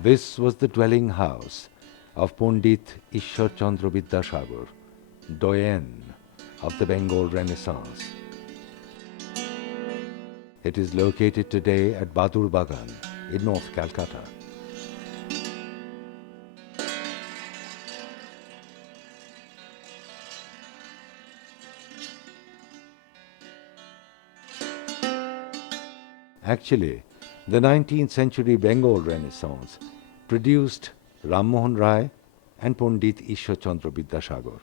This was the dwelling house of Pandit ishwarChandra Vidyasagar, doyen of the Bengal Renaissance. It is located today at Badur Bagan in North Calcutta. Actually, the 19th century Bengal Renaissance produced Ram Mohan Rai and Pandit ishwarChandra Vidyasagar,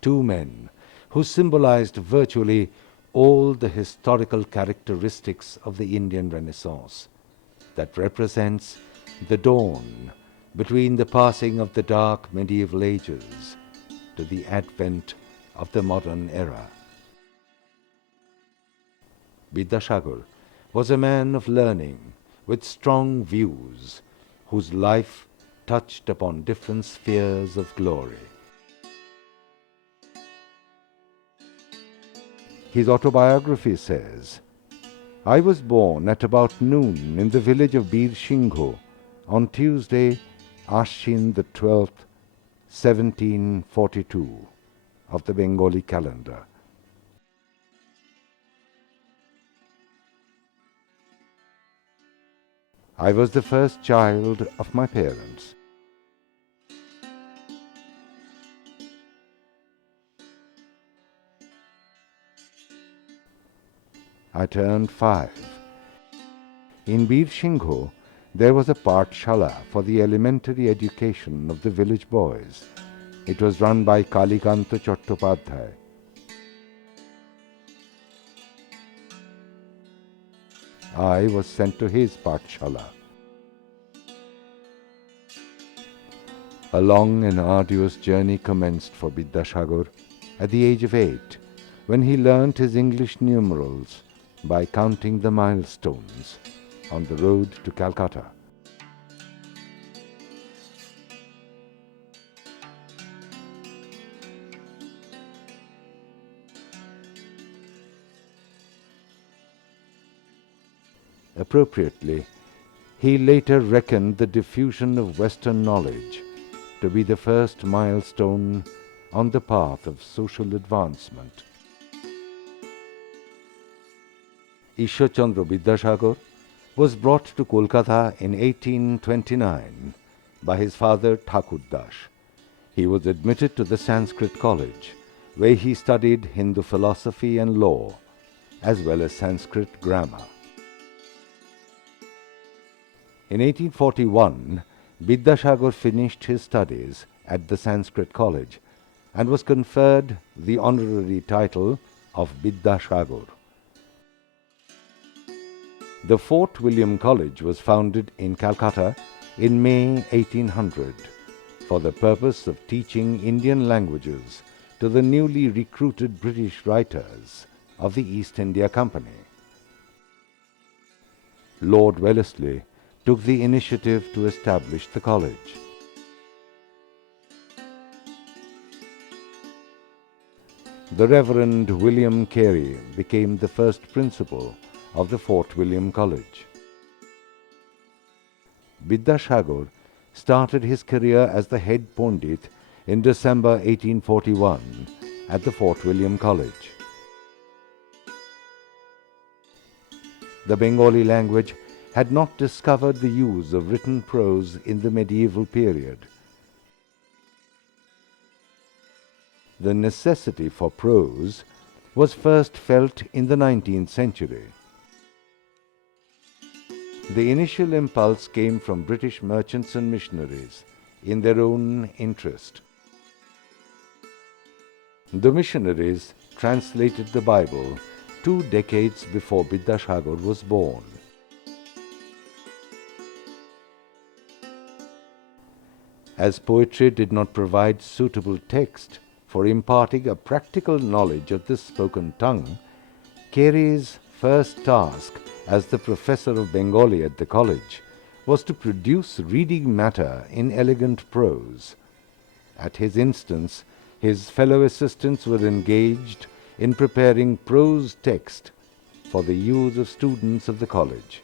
two men who symbolized virtually all the historical characteristics of the Indian Renaissance that represents the dawn between the passing of the dark medieval ages to the advent of the modern era. Vidyasagar was a man of learning with strong views whose life touched upon different spheres of glory. His autobiography says, "I was born at about noon in the village of Bir Shingho on Tuesday, Ashwin the 12th, 1742 of the Bengali calendar. I was the first child of my parents. I turned 5. In Bir Shingho, there was a Pathshala for the elementary education of the village boys. It was run by Kalikanta Chattopadhyay. I was sent to his Pathshala. A long and arduous journey commenced for Vidyasagar at the age of 8, when he learnt his English numerals by counting the milestones on the road to Calcutta. Appropriately, he later reckoned the diffusion of Western knowledge to be the first milestone on the path of social advancement. ishwarChandra Vidyasagar was brought to Kolkata in 1829 by his father Thakur Das. He was admitted to the Sanskrit College, where he studied Hindu philosophy and law, as well as Sanskrit grammar. In 1841, Vidyasagar finished his studies at the Sanskrit College and was conferred the honorary title of Vidyasagar. The Fort William College was founded in Calcutta in May 1800 for the purpose of teaching Indian languages to the newly recruited British writers of the East India Company. Lord Wellesley took the initiative to establish the college. The Reverend William Carey became the first principal of the Fort William College. Vidyasagar started his career as the head Pandit in December 1841 at the Fort William College. The Bengali language had not discovered the use of written prose in the medieval period. The necessity for prose was first felt in the 19th century. The initial impulse came from British merchants and missionaries in their own interest. The missionaries translated the Bible 2 decades before Vidyasagar was born. As poetry did not provide suitable text for imparting a practical knowledge of the spoken tongue, Carey's first task as the professor of Bengali at the college was to produce reading matter in elegant prose. At his instance, his fellow assistants were engaged in preparing prose text for the use of students of the college.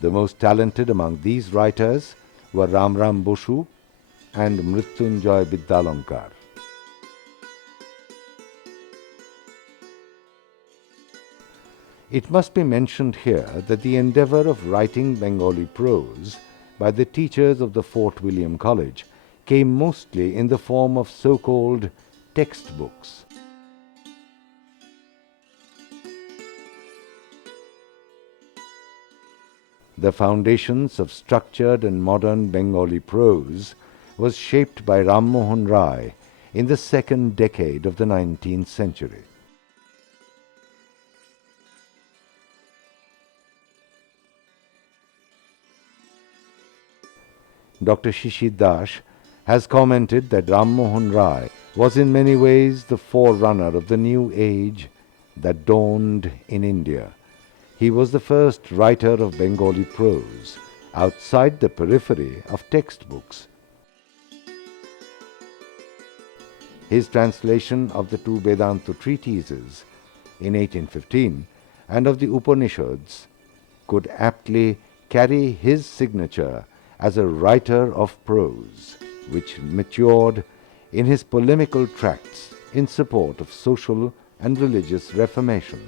The most talented among these writers were Ram Bosu and Mrityunjoy Vidyalankar. It must be mentioned here that the endeavour of writing Bengali prose by the teachers of the Fort William College came mostly in the form of so-called textbooks. The foundations of structured and modern Bengali prose was shaped by Ram Mohan Rai in the second decade of the 19th century. Dr. Shishir Das has commented that Ram Mohan Rai was in many ways the forerunner of the new age that dawned in India. He was the first writer of Bengali prose outside the periphery of textbooks. His translation of the two Vedanta treatises in 1815 and of the Upanishads could aptly carry his signature as a writer of prose, which matured in his polemical tracts in support of social and religious reformation.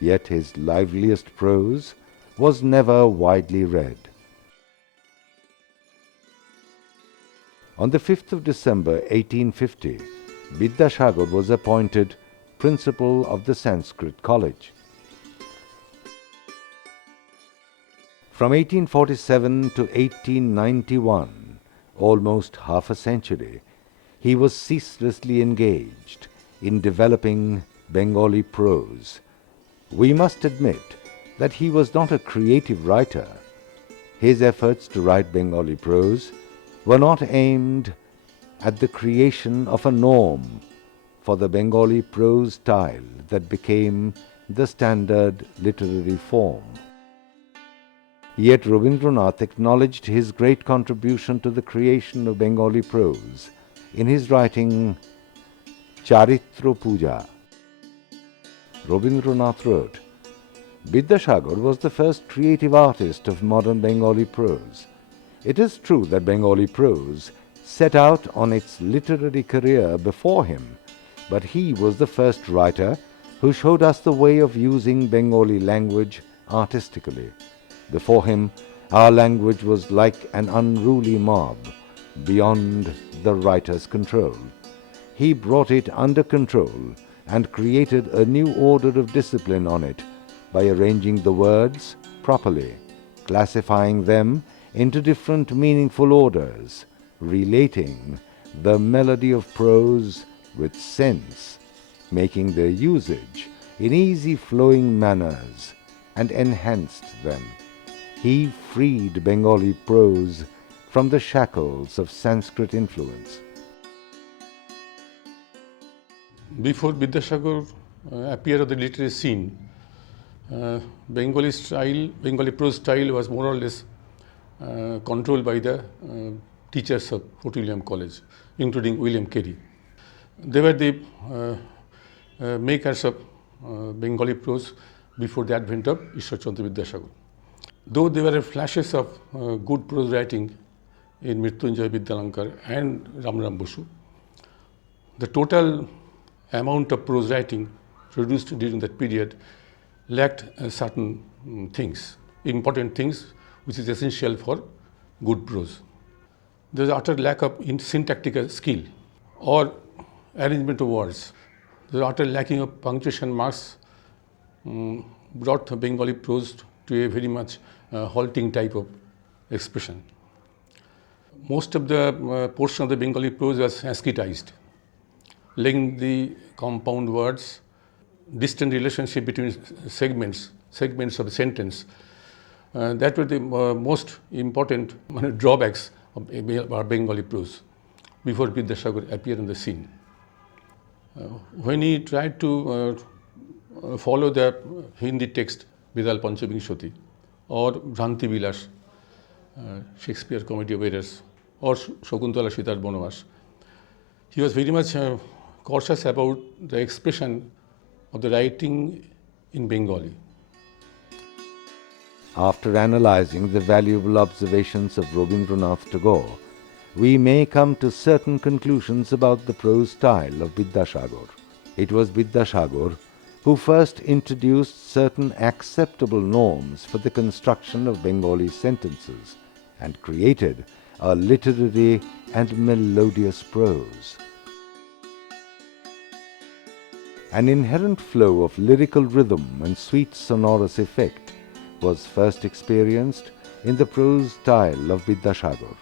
Yet his liveliest prose was never widely read. On the 5th of December 1850, Vidyasagar was appointed principal of the Sanskrit College. From 1847 to 1891, almost half a century, he was ceaselessly engaged in developing Bengali prose. We must admit that he was not a creative writer. His efforts to write Bengali prose were not aimed at the creation of a norm for the Bengali prose style that became the standard literary form. Yet Rabindranath acknowledged his great contribution to the creation of Bengali prose in his writing Charitra Puja. Rabindranath wrote, Vidyasagar was the first creative artist of modern Bengali prose. It is true that Bengali prose set out on its literary career before him, but he was the first writer who showed us the way of using Bengali language artistically. Before him, our language was like an unruly mob, beyond the writer's control. He brought it under control and created a new order of discipline on it by arranging the words properly, classifying them into different meaningful orders, relating the melody of prose with sense, making their usage in easy flowing manners, and enhanced them. He freed Bengali prose from the shackles of Sanskrit influence. Before Vidyasagar appeared on the literary scene, Bengali prose style was more or less controlled by the teachers of Fort William College, including William Carey. They were the makers of Bengali prose before the advent of ishwarChandra Vidyasagar. Though there were flashes of good prose writing in Mrityunjoy, Vidyalankar and Ram Bosu, the total amount of prose writing produced during that period lacked certain things, important things, which is essential for good prose. There is utter lack of syntactical skill or arrangement of words. There is utter lacking of punctuation marks brought the Bengali prose to a very much halting type of expression. Most of the portion of the Bengali prose was Sanskritized, lengthy compound words, distant relationship between segments of a sentence. That were the most important drawbacks of our Bengali prose before Vidyasagar appeared on the scene. When he tried to follow the Hindi text Betal Panchavinsati or Bhranti Vilas, Shakespeare Comedy of Errors, or Shakuntala Sitar Bonavas, he was very much cautious about the expression of the writing in Bengali. After analyzing the valuable observations of Rabindranath Tagore, we may come to certain conclusions about the prose style of Vidyasagar. It was Vidyasagar who first introduced certain acceptable norms for the construction of Bengali sentences and created a literary and melodious prose. An inherent flow of lyrical rhythm and sweet sonorous effect was first experienced in the prose style of Vidyasagar.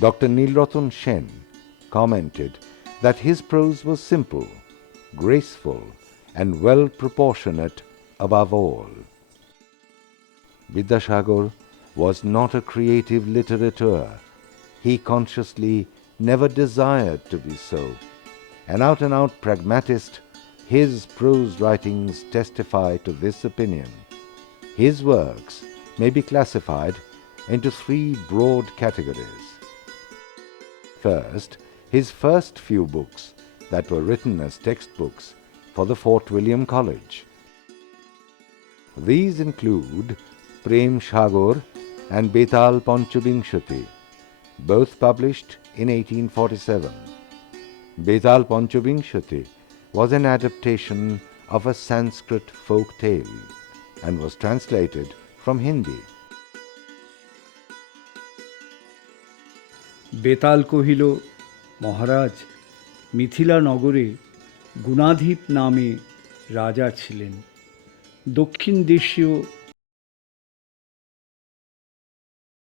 Dr. Nilratan Sen commented that his prose was simple, graceful, and well proportionate above all. Vidyasagar was not a creative litterateur. He consciously never desired to be so. An out-and-out pragmatist, his prose writings testify to this opinion. His works may be classified into three broad categories. First, his first few books that were written as textbooks for the Fort William College. These include Prem Sagar and Betal Panchavinsati, both published in 1847. Betal Panchavinsati was an adaptation of a Sanskrit folk tale and was translated from Hindi. Betal কহিল, মহারাজ, মিথিলা নগরে গুণাধিপ নামে রাজা ছিলেন। দক্ষিণ দেশীয়